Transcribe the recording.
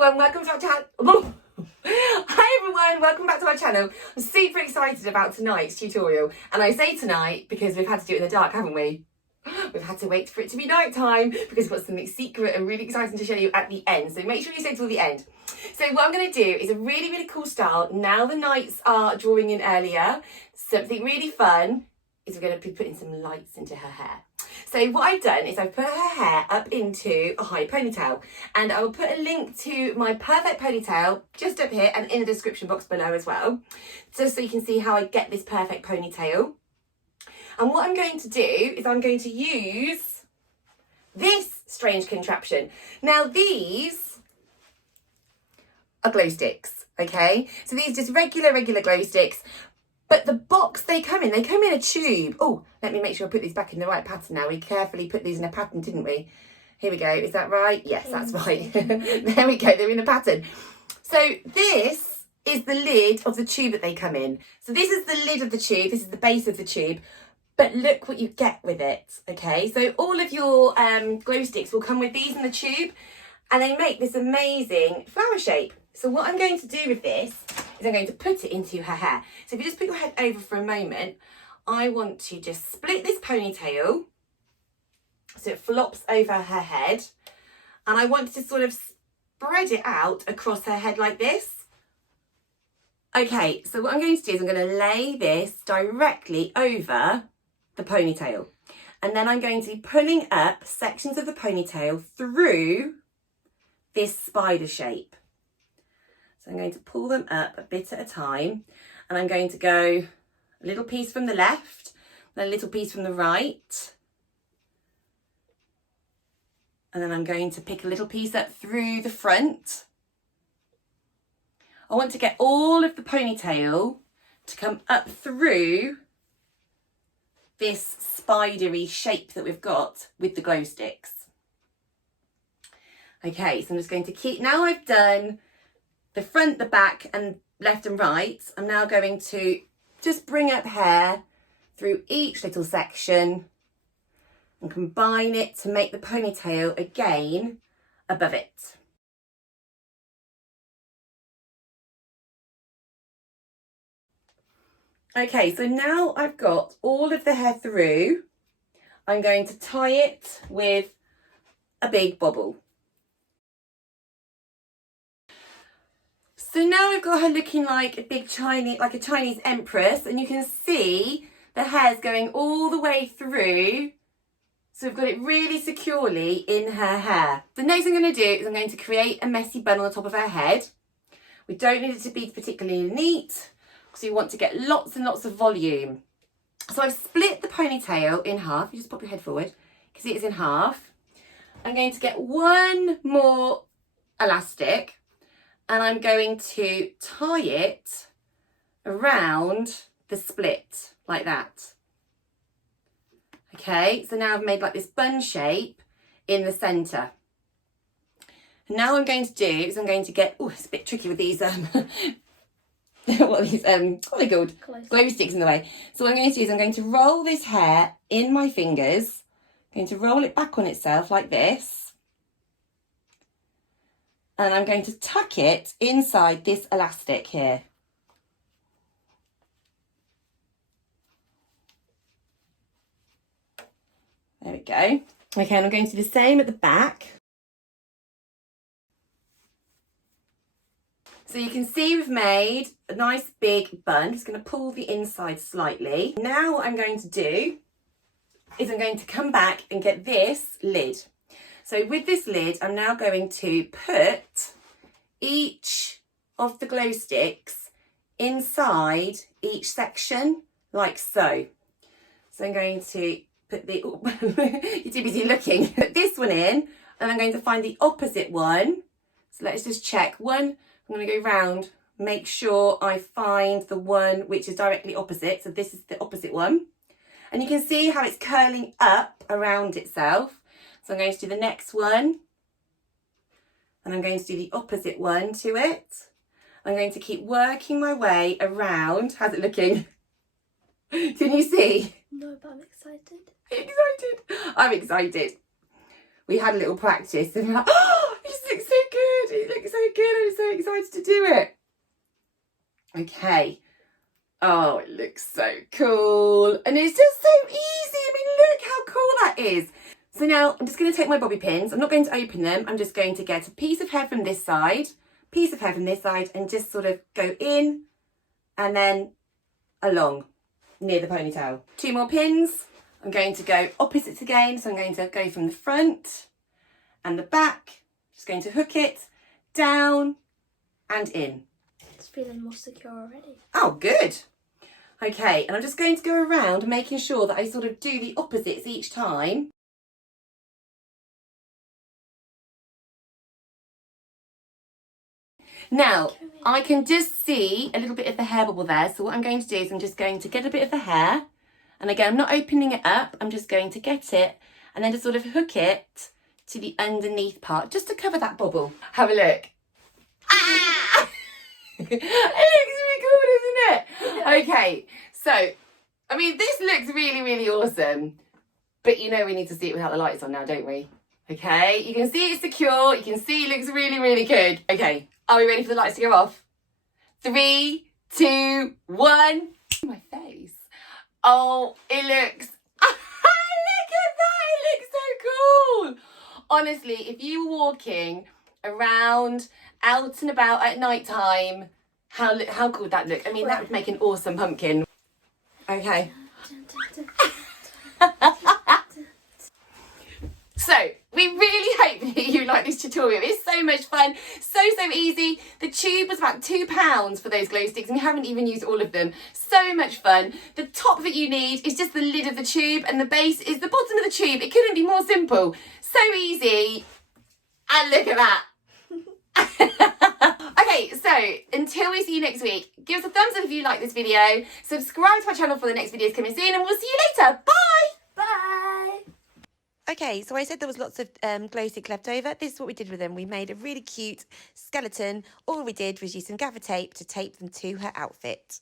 everyone, welcome to our channel. Hi everyone, welcome back to our channel. I'm super excited about tonight's tutorial, and I say tonight because we've had to do it in the dark, haven't we? We've had to wait for it to be night time because we've got something secret and really exciting to show you at the end, so make sure you stay till the end. So what I'm going to do is a really cool style. Now the nights are drawing in earlier, something really fun is we're going to be putting some lights into her hair. So what I've done is I've put her hair up into a high ponytail, and I will put a link to my perfect ponytail just up here and in the description box below as well, just so you can see how I get this perfect ponytail. And what I'm going to do is I'm going to use this strange contraption. Now these are glow sticks, okay? So these are just regular glow sticks. But the box they come in a tube. Oh, let me make sure I put these back in the right pattern now. We carefully put these in a pattern, didn't we? Here we go. Is that right? Yes, that's right. There we go. They're in a pattern. So this is the lid of the tube that they come in. So this is the lid of the tube. This is the base of the tube. But look what you get with it, okay? So all of your glow sticks will come with these in the tube, and they make this amazing flower shape. So what I'm going to do with this is I'm going to put it into her hair. So if you just put your head over for a moment, I want to just split this ponytail so it flops over her head, and I want to sort of spread it out across her head like this. Okay, so what I'm going to do is I'm going to lay this directly over the ponytail, and then I'm going to be pulling up sections of the ponytail through this spider shape. So I'm going to pull them up a bit at a time, and I'm going to go a little piece from the left, then a little piece from the right, and then I'm going to pick a little piece up through the front. I want to get all of the ponytail to come up through this spidery shape that we've got with the glow sticks. Okay, so I'm just going to keep, now I've done the front, the back and left and right, I'm now going to just bring up hair through each little section and combine it to make the ponytail again above it. Okay, so now I've got all of the hair through, I'm going to tie it with a big bobble. So now we've got her looking like a big Chinese, like a Chinese empress, and you can see the hair's going all the way through. So we've got it really securely in her hair. The next thing I'm going to do is I'm going to create a messy bun on the top of her head. We don't need it to be particularly neat, because you want to get lots and lots of volume. So I've split the ponytail in half. You just pop your head forward, because it is in half. I'm going to get one more elastic, and I'm going to tie it around the split like that. Okay, so now I've made like this bun shape in the centre. Now what I'm going to do is I'm going to get, oh, it's a bit tricky with these what are these, what are they called? Glow sticks in the way. So what I'm going to do is I'm going to roll this hair in my fingers. I'm going to roll it back on itself like this. And I'm going to tuck it inside this elastic here. There we go. Okay, and I'm going to do the same at the back. So you can see we've made a nice big bun. Just going to pull the inside slightly. Now what I'm going to do is I'm going to come back and get this lid. So with this lid, I'm now going to put each of the glow sticks inside each section, like so. So I'm going to put the, oh, you're too busy looking. Put this one in, and I'm going to find the opposite one. So let's just check. One, I'm going to go round, make sure I find the one which is directly opposite. So this is the opposite one. And you can see how it's curling up around itself. So I'm going to do the next one, and I'm going to do the opposite one to it. I'm going to keep working my way around. How's it looking? Can you see? No, but I'm excited. Excited. I'm excited. We had a little practice and we're like, oh, this looks so good. It looks so excited to do it. Okay. Oh, it looks so cool. And it's just so easy. I mean, look how cool that is. So now I'm just going to take my bobby pins. I'm not going to open them. I'm just going to get a piece of hair from this side, and just sort of go in and then along near the ponytail. 2 more pins. I'm going to go opposites again. So I'm going to go from the front and the back. Just going to hook it down and in. It's feeling more secure already. Oh, good. Okay, and I'm just going to go around making sure that I sort of do the opposites each time. Now, I can just see a little bit of the hair bubble there. So what I'm going to do is I'm just going to get a bit of the hair. And again, I'm not opening it up. I'm just going to get it and then just sort of hook it to the underneath part, just to cover that bubble. Have a look. Ah! It looks really cool, isn't it? Yeah. Okay, so, I mean, this looks really, really awesome. But you know we need to see it without the lights on now, don't we? Okay, you can see it's secure. You can see it looks really, really good. Okay, are we ready for the lights to go off? 3, 2, 1. My face. Oh, it looks... Look at that! It looks so cool! Honestly, if you were walking around, out and about at night time, how cool would that look? I mean, that would make an awesome pumpkin. Okay. So, we really hope that you like this tutorial. It's so much fun, so easy. The tube was about £2 for those glow sticks and we haven't even used all of them. So much fun. The top that you need is just the lid of the tube and the base is the bottom of the tube. It couldn't be more simple. So easy. And look at that. Okay, so until we see you next week, give us a thumbs up if you like this video, subscribe to my channel for the next videos coming soon, and we'll see you later. Bye! Bye! Okay, so I said there was lots of glow stick left over. This is what we did with them. We made a really cute skeleton. All we did was use some gaffer tape to tape them to her outfit.